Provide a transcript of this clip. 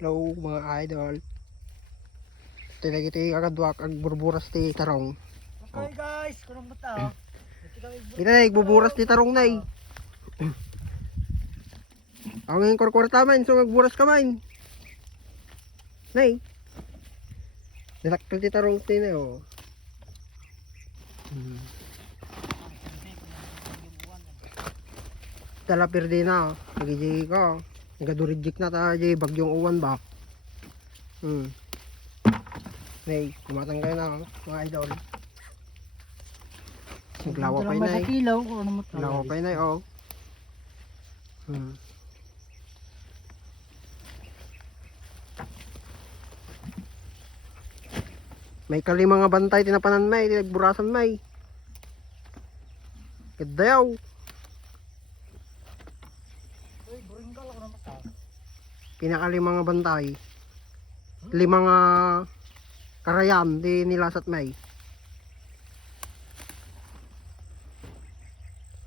Hello mga idol. Tinagi ti kagadwak ag burburas ti tarong. Okay guys, kurang bata. Ina na buburas ti tarong nay. Ang ngayon korkorta man so magburas ka man. Nay. Dinaktal ti tarong ti na oh. Hmm. Pirdi na. Nagijig ko. Nagadurijik na ta jay bagyong uwan ba. Hmm. Nay, kumatangkay na oh, mga idol. Naglawa pa yun Sa ay. kilaw, kurang bata. Naglawa pa yun ay oh. Hmm. May kali mga bantay tinapanan may, tinagburasan may. Kadayaw. Pinakali mga bantay. Limang ah, karayan di nilasat may.